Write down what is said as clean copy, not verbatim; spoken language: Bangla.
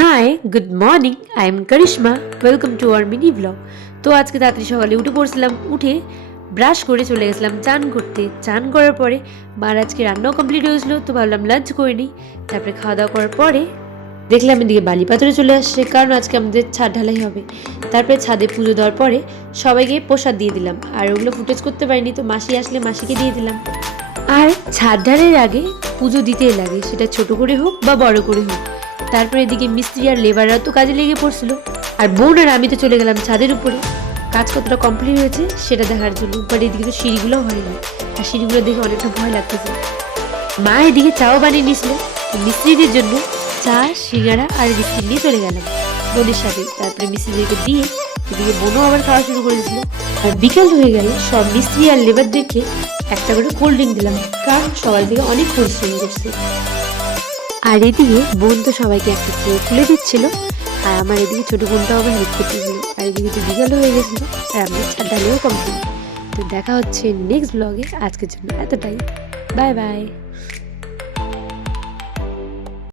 High, good morning. I am Karishma. Welcome to our mini blog. তো আজকে তাড়াতাড়ি সকালে উঠে পড়ছিলাম, উঠে ব্রাশ করে চলে গেছিলাম চান করতে। চান করার পরে মার আজকে রান্নাও কমপ্লিট হয়েছিল, তো ভাবলাম লাঞ্চ করে নিই। তারপরে খাওয়া দাওয়া করার পরে দেখলাম এদিকে বালি পাথরে চলে আসছে, কারণ আজকে আমাদের ছাদ ঢালাই হবে। তারপরে ছাদে পুজো দেওয়ার পরে সবাইকে প্রসাদ দিয়ে দিলাম, আর ওগুলো ফুটেজ করতে পারিনি, তো মাসি আসলে মাসিকে দিয়ে দিলাম। আর ছাদ ঢালের আগে পুজো দিতেই লাগে, সেটা ছোট করে হোক বা বড় করে হোক। তারপরে এদিকে মিস্ত্রি আর লেবাররা তো কাজে লেগে পড়ছিল, আর বোন আর আমি তো চলে গেলাম ছাদের উপরে কাজ কতটা কমপ্লিট হয়েছে সেটা দেখার জন্য। বাট এদিকে তো সিঁড়িগুলো হয়নি, আর সিঁড়িগুলো দেখে অনেকটা ভয় লাগতেছে। মা এদিকে চাও বানিয়ে নিয়েছিল, মিস্ত্রিদের জন্য চা, সিঙ্গারা আর বিস্কিট নিয়ে চলে গেলাম বোনের সাথে। তারপরে মিস্ত্রিদেরকে দিয়ে এদিকে বোনও আবার খাওয়া শুরু করে দিয়েছিল। আর বিকাল হয়ে গেলে সব মিস্ত্রি আর লেবারদেরকে একটা করে কোল্ড ড্রিঙ্ক দিলাম, কারণ সকাল থেকে অনেক পরিশ্রম করছে। আর এদিকে বোন তো সবাইকে একটা করে খুলে দিচ্ছিল, আর আমার এদিকে ছোট বোনটাও আবার হেল্প করতেছিল। আর এদিকে তো বিকাল হয়ে গেছিল, আর আমার ছাদ ঢালেও কমপ্লিট। তো দেখা হচ্ছে নেক্সট ব্লগে। আজকের জন্য এতটাই। Bye bye.